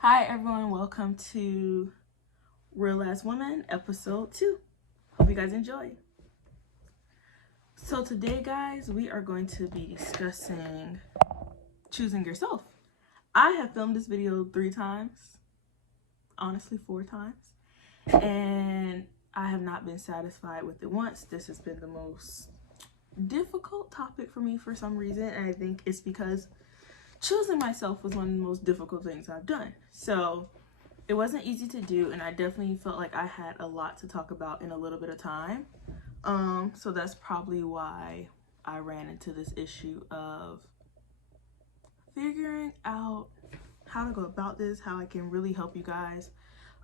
Hi everyone, welcome to Real Ass Women episode 2. Hope you guys enjoy. So today guys, we are going to be discussing choosing yourself. I have filmed this video 3 times, honestly 4 times, and I have not been satisfied with it once. This has been the most difficult topic for me for some reason, and I think it's because choosing myself was one of the most difficult things I've done. So it wasn't easy to do, and I definitely felt like I had a lot to talk about in a little bit of time. So that's probably why I ran into this issue of figuring out how to go about this, how I can really help you guys,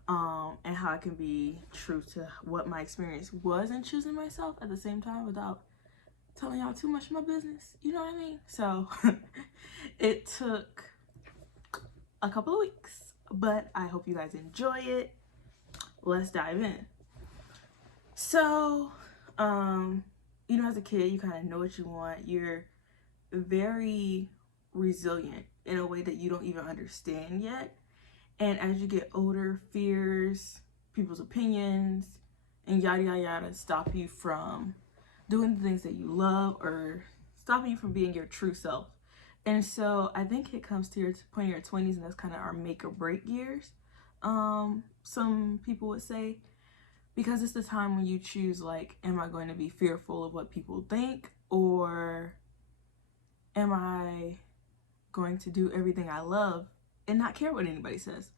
and how I can be true to what my experience was in choosing myself at the same time without telling y'all too much of my business. You know what I mean? So it took a couple of weeks, but I hope you guys enjoy it. Let's dive in. So, as a kid, you kind of know what you want. You're very resilient in a way that you don't even understand yet. And as you get older, fears, people's opinions, and yada yada yada stop you from doing the things that you love or stopping you from being your true self. And so I think it comes to your point in your 20s, and that's kind of our make or break years. Some people would say, because it's the time when you choose, like, am I going to be fearful of what people think, or am I going to do everything I love and not care what anybody says?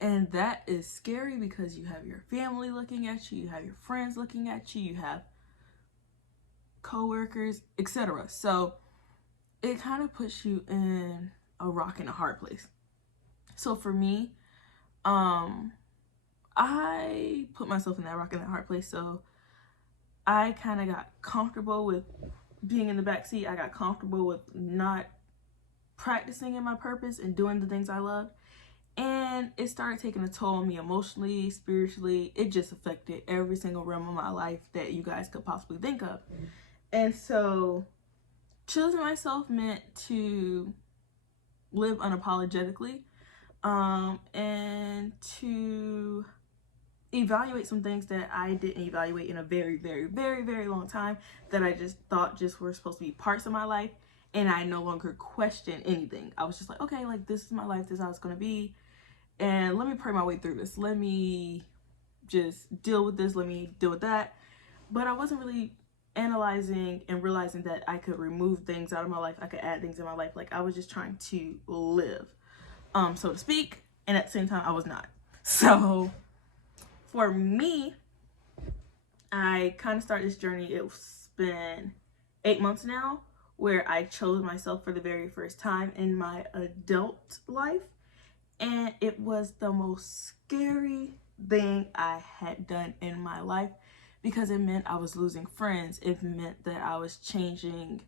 And that is scary because you have your family looking at you, you have your friends looking at you, you have co-workers, etc. So it kind of puts you in a rock and a hard place. So for me, I put myself in that rock and that hard place. So I kind of got comfortable with being in the backseat. I got comfortable with not practicing in my purpose and doing the things I loved. And it started taking a toll on me emotionally, spiritually. It just affected every single realm of my life that you guys could possibly think of. And so choosing myself meant to live unapologetically, and to evaluate some things that I didn't evaluate in a very, very, very, very long time, that I just thought just were supposed to be parts of my life, and I no longer question anything. I was just like, okay, like, this is my life, this is how it's gonna be, and let me pray my way through this. Let me just deal with this, let me deal with that. But I wasn't really analyzing and realizing that I could remove things out of my life, I could add things in my life. Like, I was just trying to live, so to speak, and at the same time I was not. So for me, I kind of started this journey. It's been 8 months now where I chose myself for the very first time in my adult life, and it was the most scary thing I had done in my life, because it meant I was losing friends. It meant that I was changing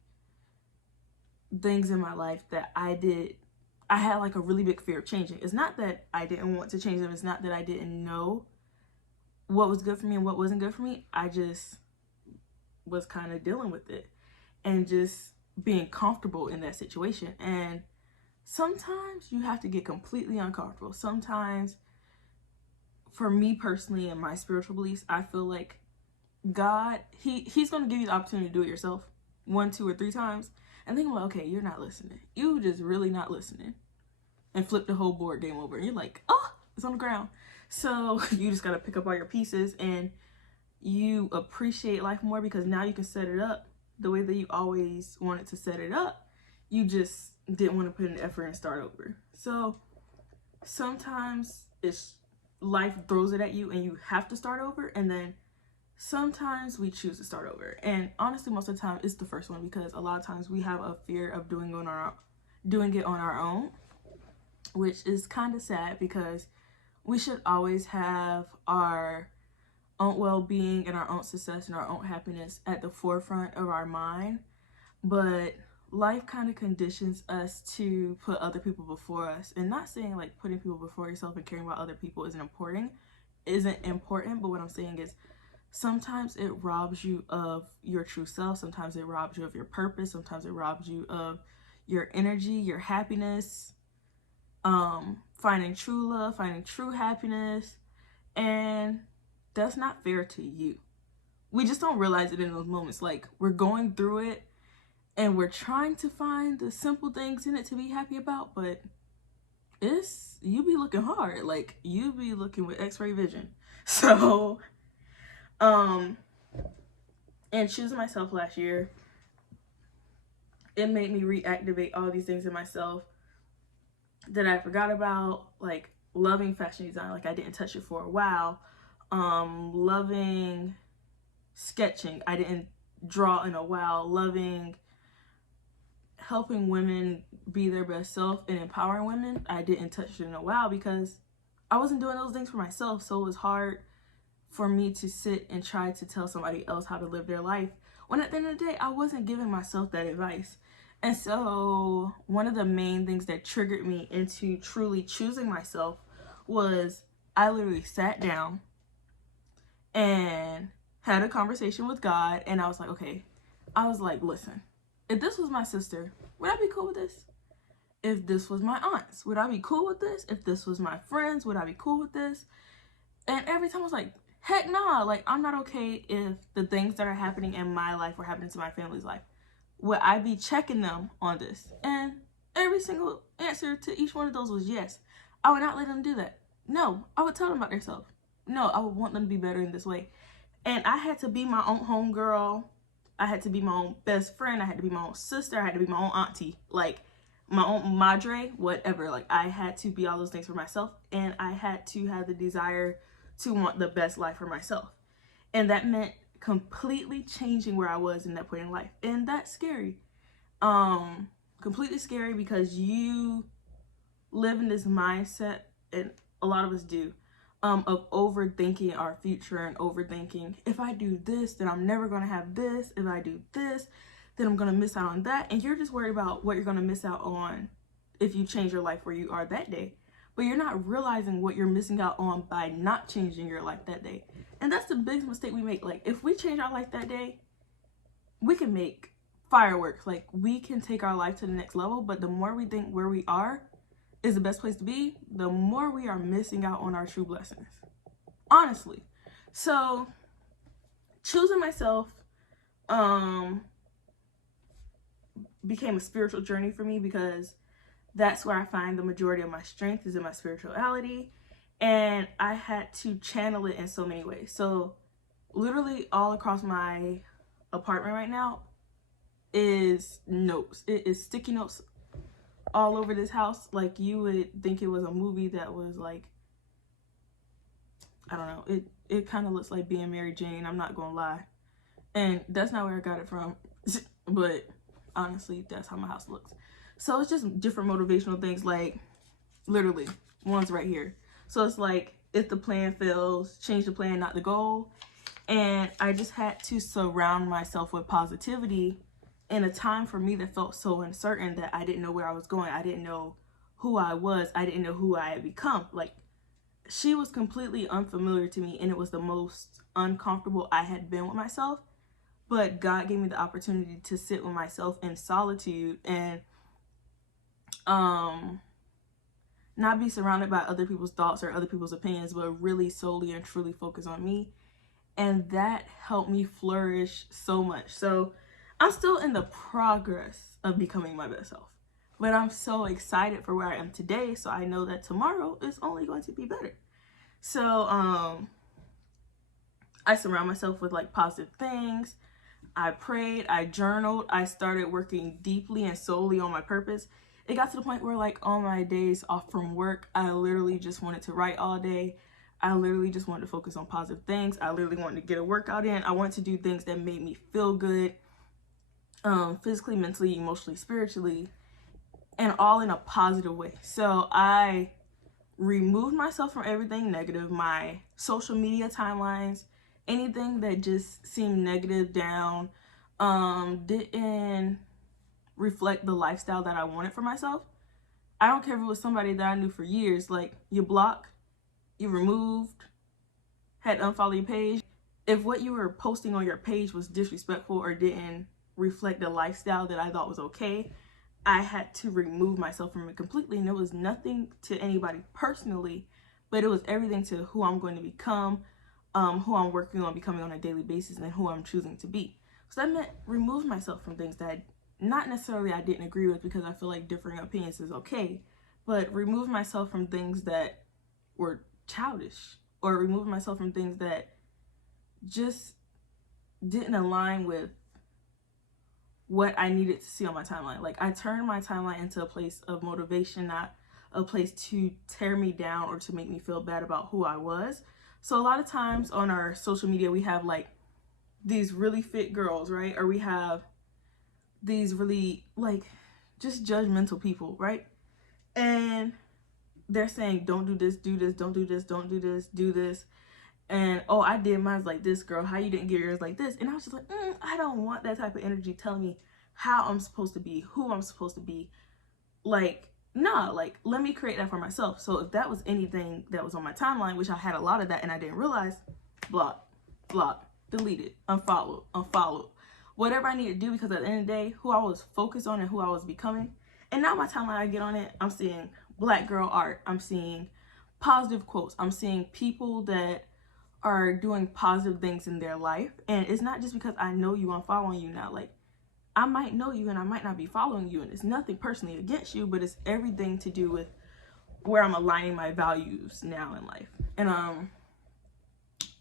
things in my life that I had like a really big fear of changing. It's not that I didn't want to change them. It's not that I didn't know what was good for me and what wasn't good for me. I just was kind of dealing with it and just being comfortable in that situation. And sometimes you have to get completely uncomfortable. Sometimes, for me personally and my spiritual beliefs, I feel like God, he's going to give you the opportunity to do it yourself 1, 2, or 3 times. And then, well, okay, you're not listening. You just really not listening. And flip the whole board, game over. And you're like, oh, it's on the ground. So you just got to pick up all your pieces, and you appreciate life more, because now you can set it up the way that you always wanted to set it up. You just didn't want to put in the effort and start over. So sometimes life throws it at you and you have to start over, and then sometimes we choose to start over. And honestly, most of the time it's the first one, because a lot of times we have a fear of doing it on our own, which is kind of sad, because we should always have our own well-being and our own success and our own happiness at the forefront of our mind. But life kind of conditions us to put other people before us. And not saying like putting people before yourself and caring about other people isn't important, but what I'm saying is sometimes it robs you of your true self. Sometimes it robs you of your purpose. Sometimes it robs you of your energy, your happiness, finding true love, finding true happiness, and that's not fair to you. We just don't realize it in those moments. Like, we're going through it and we're trying to find the simple things in it to be happy about, but you be looking hard. Like, you be looking with x-ray vision. So, and choosing myself last year, it made me reactivate all these things in myself that I forgot about, like loving fashion design, like I didn't touch it for a while. Loving sketching, I didn't draw in a while. Loving helping women be their best self and empowering women, I didn't touch it in a while because I wasn't doing those things for myself. So it was hard for me to sit and try to tell somebody else how to live their life when at the end of the day I wasn't giving myself that advice. And so one of the main things that triggered me into truly choosing myself was I literally sat down and had a conversation with God, and I was like, okay, I was like, listen, if this was my sister, would I be cool with this? If this was my aunts, would I be cool with this? If this was my friends, would I be cool with this? And every time I was like, heck nah, like I'm not okay if the things that are happening in my life were happening to my family's life. Would I be checking them on this? And every single answer to each one of those was yes. I would not let them do that. No, I would tell them about themselves. No, I would want them to be better in this way. And I had to be my own homegirl. I had to be my own best friend. I had to be my own sister. I had to be my own auntie. Like my own madre, whatever. Like I had to be all those things for myself. And I had to have the desire to want the best life for myself. And that meant completely changing where I was in that point in life. And that's scary. Completely scary because you live in this mindset, and a lot of us do, of overthinking our future and overthinking, if I do this, then I'm never going to have this. If I do this, then I'm going to miss out on that. And you're just worried about what you're going to miss out on if you change your life where you are that day. But you're not realizing what you're missing out on by not changing your life that day. And that's the biggest mistake we make. Like, if we change our life that day, we can make fireworks. Like, we can take our life to the next level. But the more we think where we are is the best place to be, the more we are missing out on our true blessings. Honestly. So, choosing myself became a spiritual journey for me because that's where I find the majority of my strength is in my spirituality. And I had to channel it in so many ways. So literally all across my apartment right now is notes. It is sticky notes all over this house. Like you would think it was a movie that was like, I don't know. It kind of looks like being Mary Jane. I'm not gonna lie. And that's not where I got it from. But honestly, that's how my house looks. So it's just different motivational things, like literally one's right here. So it's like, if the plan fails, change the plan, not the goal. And I just had to surround myself with positivity in a time for me that felt so uncertain that I didn't know where I was going. I didn't know who I was. I didn't know who I had become. Like, she was completely unfamiliar to me, and it was the most uncomfortable I had been with myself. But God gave me the opportunity to sit with myself in solitude and not be surrounded by other people's thoughts or other people's opinions, but really solely and truly focus on me. And that helped me flourish so much. So I'm still in the progress of becoming my best self, but I'm so excited for where I am today. So I know that tomorrow is only going to be better. So I surround myself with like positive things. I prayed, I journaled, I started working deeply and solely on my purpose. It got to the point where, like, on my days off from work, I literally just wanted to write all day. I literally just wanted to focus on positive things. I literally wanted to get a workout in. I wanted to do things that made me feel good, physically, mentally, emotionally, spiritually, and all in a positive way. So I removed myself from everything negative, my social media timelines, anything that just seemed negative, down, didn't reflect the lifestyle that I wanted for myself. I don't care if it was somebody that I knew for years. Like, you block, you removed, had to unfollow your page. If what you were posting on your page was disrespectful or didn't reflect the lifestyle that I thought was okay, I had to remove myself from it completely, and it was nothing to anybody personally, but it was everything to who I'm going to become, who I'm working on becoming on a daily basis, and who I'm choosing to be. So that meant remove myself from things that not necessarily I didn't agree with, because I feel like differing opinions is okay, but remove myself from things that were childish, or remove myself from things that just didn't align with what I needed to see on my timeline. Like, I turned my timeline into a place of motivation, not a place to tear me down or to make me feel bad about who I was. So a lot of times on our social media, we have like these really fit girls, right? Or we have these really like just judgmental people, right? And they're saying, don't do this, do this, don't do this, don't do this, do this. And, oh, I did mine like this, girl. How you didn't get yours like this? And I was just like, I don't want that type of energy telling me how I'm supposed to be, who I'm supposed to be. Like, nah, like, let me create that for myself. So if that was anything that was on my timeline, which I had a lot of that and I didn't realize, block, delete it, unfollow. Whatever I need to do, because at the end of the day, who I was focused on and who I was becoming. And now my timeline, I get on it, I'm seeing Black girl art. I'm seeing positive quotes. I'm seeing people that are doing positive things in their life. And it's not just because I know you, I'm following you now. Like, I might know you and I might not be following you, and it's nothing personally against you, but it's everything to do with where I'm aligning my values now in life. And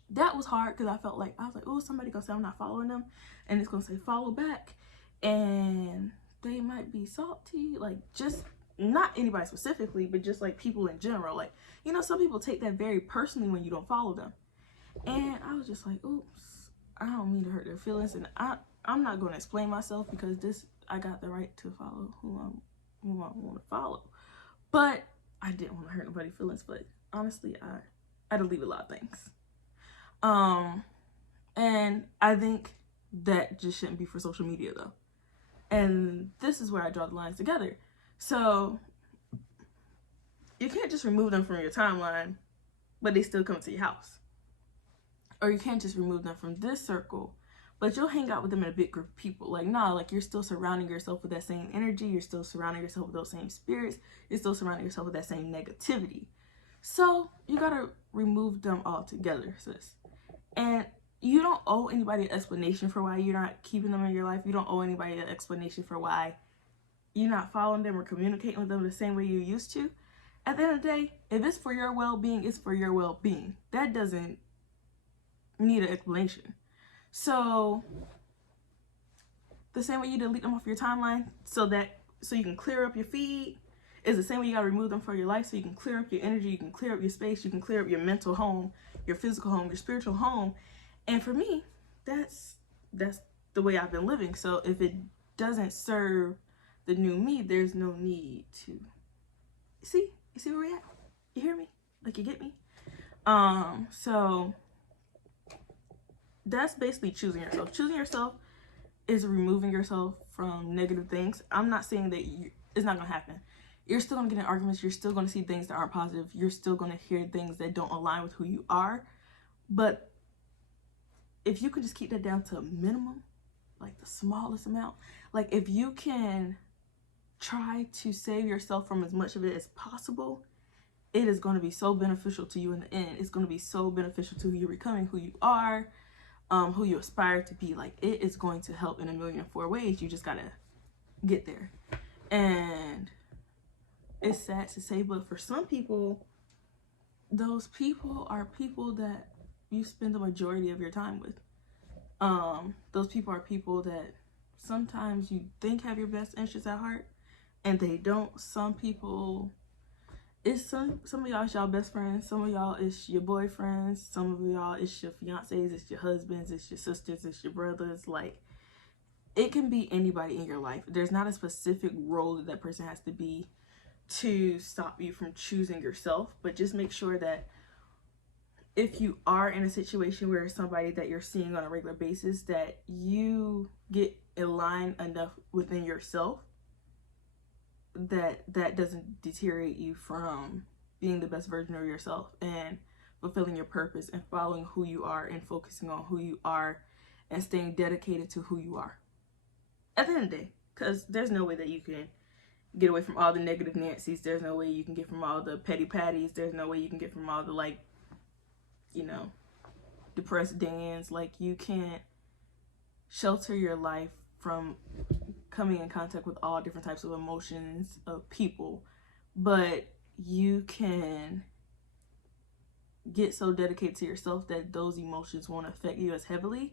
that was hard, because I felt like, I was like, oh, somebody gonna say I'm not following them, and it's gonna say follow back, and they might be salty. Like, just not anybody specifically, but just like people in general. Like, you know, some people take that very personally when you don't follow them. And I was just like, oops, I don't mean to hurt their feelings. And I'm not going to explain myself, because I got the right to follow who I want to follow. But I didn't want to hurt nobody's feelings. But honestly, I deleted a lot of things. And I think that just shouldn't be for social media, though. And this is where I draw the lines together. So you can't just remove them from your timeline, but they still come to your house. Or you can't just remove them from this circle, but you'll hang out with them in a big group of people. Like, nah, like, you're still surrounding yourself with that same energy. You're still surrounding yourself with those same spirits. You're still surrounding yourself with that same negativity. So you gotta remove them all together, sis. And you don't owe anybody an explanation for why you're not keeping them in your life. You don't owe anybody an explanation for why you're not following them or communicating with them the same way you used to. At the end of the day, if it's for your well-being, it's for your well-being. That doesn't need an explanation. So the same way you delete them off your timeline so you can clear up your feed is the same way you gotta remove them from your life, so you can clear up your energy, you can clear up your space, you can clear up your mental home, your physical home, your spiritual home. And for me, that's the way I've been living. So if it doesn't serve the new me, there's no need to. You see where we're at? You hear me? Like, you get me? So that's basically choosing yourself. Choosing yourself is removing yourself from negative things. I'm not saying that it's not going to happen. You're still going to get in arguments. You're still going to see things that aren't positive. You're still going to hear things that don't align with who you are. But if you could just keep that down to a minimum, like the smallest amount, like if you can try to save yourself from as much of it as possible, it is going to be so beneficial to you in the end. It's going to be so beneficial to who you're becoming, who you are, who you aspire to be. Like, it is going to help in 1,000,004 ways. You just gotta get there. And it's sad to say, but for some people, those people are people that you spend the majority of your time with. Those people are people that sometimes you think have your best interests at heart, and they don't. Some people, it's some of y'all is y'all best friends, some of y'all is your boyfriends, some of y'all is your fiancés, it's your husbands, it's your sisters, it's your brothers. Like, it can be anybody in your life. There's not a specific role that that person has to be to stop you from choosing yourself, but just make sure that if you are in a situation where somebody that you're seeing on a regular basis, that you get aligned enough within yourself that doesn't deteriorate you from being the best version of yourself and fulfilling your purpose and following who you are and focusing on who you are and staying dedicated to who you are at the end of the day. Because there's no way that you can get away from all the negative Nancy's. There's no way you can get from all the petty patties. There's no way you can get from all the, like, you know, depressed Dans. Like, you can't shelter your life from coming in contact with all different types of emotions of people, but you can get so dedicated to yourself that those emotions won't affect you as heavily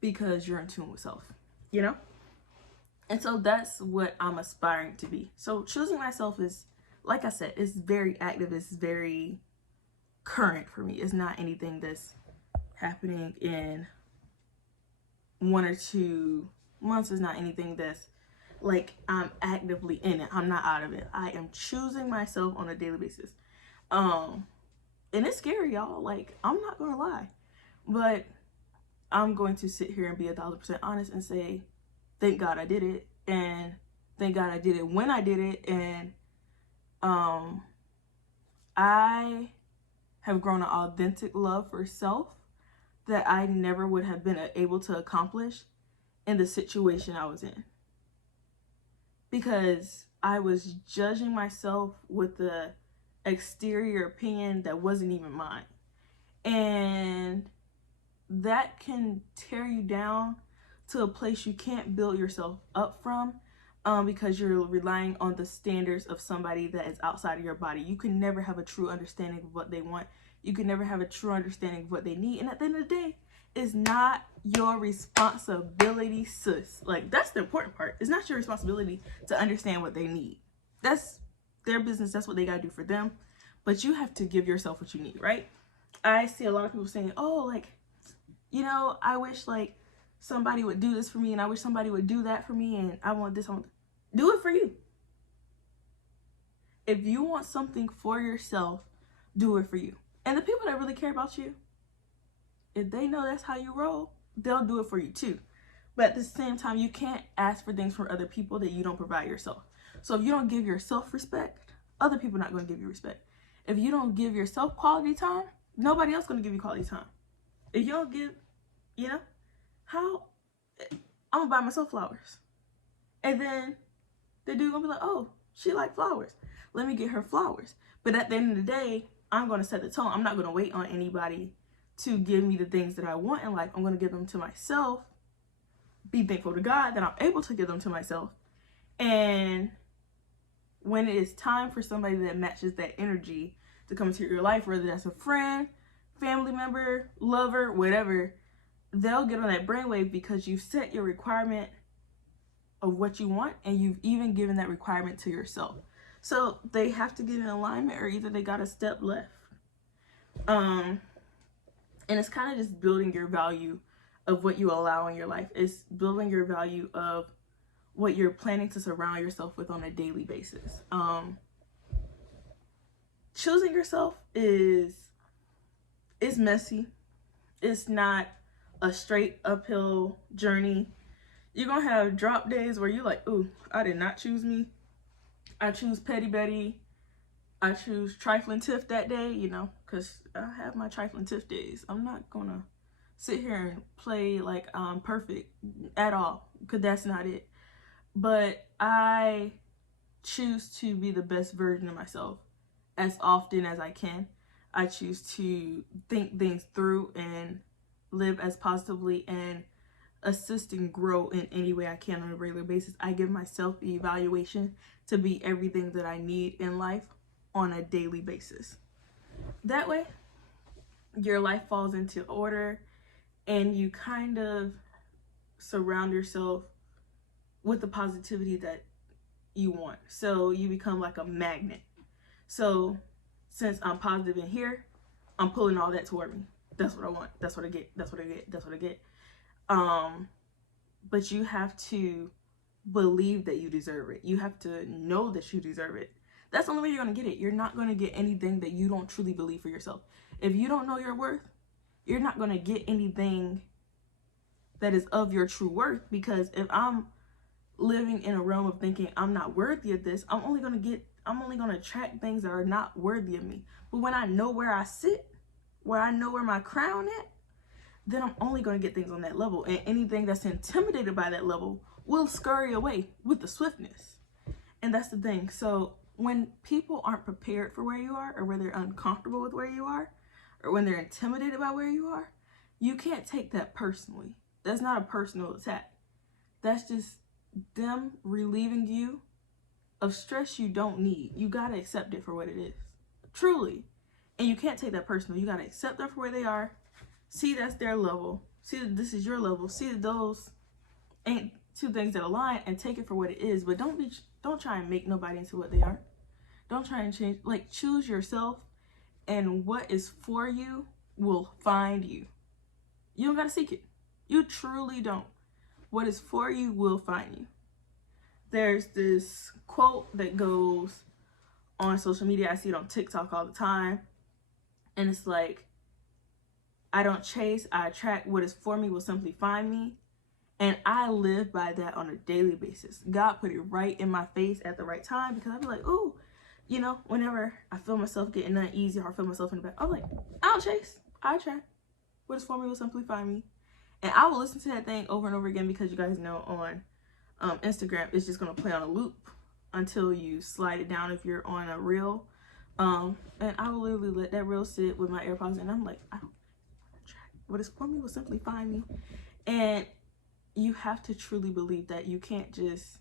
because you're in tune with self, you know? And so that's what I'm aspiring to be. So choosing myself is, like I said, it's very active. It's very current for me. It's not anything that's happening in 1 or 2 months. It's not anything that's like I'm actively in it. I'm not out of it. I am choosing myself on a daily basis. And it's scary, y'all. Like, I'm not gonna lie, but I'm going to sit here and be 1,000% honest and say, thank God I did it, and thank God I did it when I did it, and I have grown an authentic love for self that I never would have been able to accomplish in the situation I was in, because I was judging myself with the exterior opinion that wasn't even mine, and that can tear you down to a place you can't build yourself up from, because you're relying on the standards of somebody that is outside of your body. You can never have a true understanding of what they want. You can never have a true understanding of what they need. And at the end of the day, it's not your responsibility, sis. Like, that's the important part. It's not your responsibility to understand what they need. That's their business. That's what they gotta do for them. But you have to give yourself what you need, right? I see a lot of people saying, oh, like, you know, I wish, like, somebody would do this for me, and I wish somebody would do that for me, and I want this. Do it for you. If you want something for yourself, do it for you. And the people that really care about you, if they know that's how you roll, they'll do it for you too. But at the same time, you can't ask for things from other people that you don't provide yourself. So if you don't give yourself respect, other people are not going to give you respect. If you don't give yourself quality time, nobody else is going to give you quality time. If you don't give, you know, how, I'm going to buy myself flowers. And then the dude going to be like, oh, she like flowers. Let me get her flowers. But at the end of the day, I'm going to set the tone. I'm not going to wait on anybody to give me the things that I want in life. I'm going to give them to myself. Be thankful to God that I'm able to give them to myself. And when it is time for somebody that matches that energy to come into your life, whether that's a friend, family member, lover, whatever, they'll get on that brainwave because you set your requirement of what you want, and you've even given that requirement to yourself. So they have to get in alignment, or either they got a step left. And it's kind of just building your value of what you allow in your life. It's building your value of what you're planning to surround yourself with on a daily basis. Choosing yourself is messy. It's not a straight uphill journey. You're gonna have drop days where you're like, ooh, I did not choose me. I choose Petty Betty. I choose Trifling Tiff that day, you know, because I have my Trifling Tiff days. I'm not gonna sit here and play like I'm perfect at all, because that's not it. But I choose to be the best version of myself as often as I can. I choose to think things through and live as positively and assist and grow in any way I can on a regular basis. I give myself the evaluation to be everything that I need in life on a daily basis. That way, your life falls into order and you kind of surround yourself with the positivity that you want. So you become like a magnet. So since I'm positive in here, I'm pulling all that toward me. That's what I want. That's what I get. That's what I get. That's what I get. But you have to believe that you deserve it. You have to know that you deserve it. That's the only way you're going to get it. You're not going to get anything that you don't truly believe for yourself. If you don't know your worth, you're not going to get anything that is of your true worth. Because if I'm living in a realm of thinking I'm not worthy of this, I'm only going to attract things that are not worthy of me. But when I know where I sit, where I know where my crown at, then I'm only going to get things on that level. And anything that's intimidated by that level will scurry away with the swiftness. And that's the thing. So when people aren't prepared for where you are, or when they're uncomfortable with where you are, or when they're intimidated by where you are, you can't take that personally. That's not a personal attack. That's just them relieving you of stress you don't need. You gotta accept it for what it is. Truly. And you can't take that personal. You gotta accept them for where they are. See that's their level. See that this is your level. See that those ain't two things that align, and take it for what it is. But don't try and make nobody into what they are. Don't try and change. Like, choose yourself, and what is for you will find you. You don't gotta seek it. You truly don't. What is for you will find you. There's this quote that goes on social media. I see it on TikTok all the time. And it's like, I don't chase, I attract. What is for me will simply find me. And I live by that on a daily basis. God put it right in my face at the right time, because I'd be like, ooh, you know, whenever I feel myself getting uneasy or I feel myself in the back, I'm like, I don't chase, I attract. What is for me will simply find me. And I will listen to that thing over and over again, because you guys know on Instagram, it's just going to play on a loop until you slide it down if you're on a reel. And I will literally let that reel sit with my AirPods, and I'm like, I don't attract. What is for me will simply find me. And you have to truly believe that. You can't just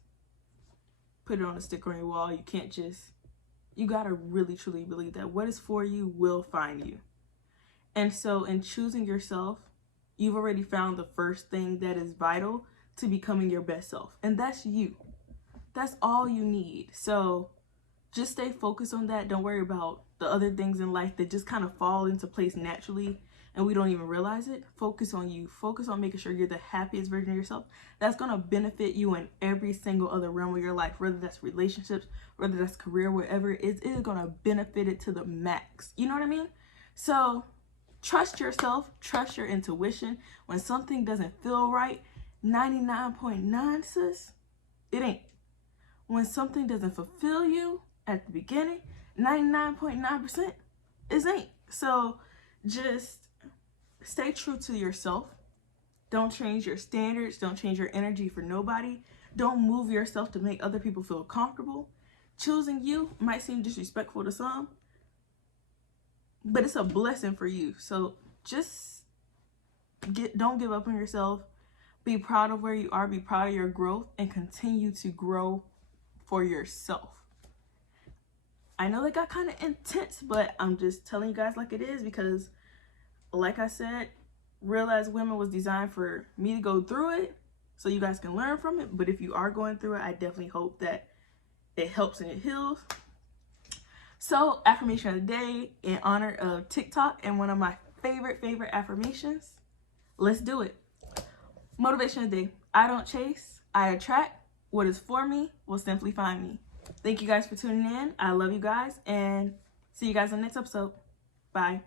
put it on a sticker on your wall. You can't just, you got to really truly believe that what is for you will find you. And so in choosing yourself, you've already found the first thing that is vital to becoming your best self. And that's you. That's all you need. So just stay focused on that. Don't worry about the other things in life that just kind of fall into place naturally and we don't even realize it. Focus on you. Focus on making sure you're the happiest version of yourself. That's going to benefit you in every single other realm of your life, whether that's relationships, whether that's career, whatever it is going to benefit it to the max. You know what I mean? So trust yourself, trust your intuition. When something doesn't feel right, 99.9 sis, it ain't. When something doesn't fulfill you at the beginning, 99.9% it ain't. So just stay true to yourself. Don't change your standards. Don't change your energy for nobody. Don't move yourself to make other people feel comfortable. Choosing you might seem disrespectful to some, but it's a blessing for you. So just don't give up on yourself. Be proud of where you are. Be proud of your growth, and continue to grow for yourself. I know that got kind of intense, but I'm just telling you guys like it is, because like I said, Realize Women was designed for me to go through it so you guys can learn from it. But if you are going through it, I definitely hope that it helps and it heals. So, affirmation of the day in honor of TikTok and one of my favorite affirmations. Let's do it. Motivation of the day. I don't chase, I attract. What is for me will simply find me. Thank you guys for tuning in. I love you guys, and see you guys on the next episode. Bye.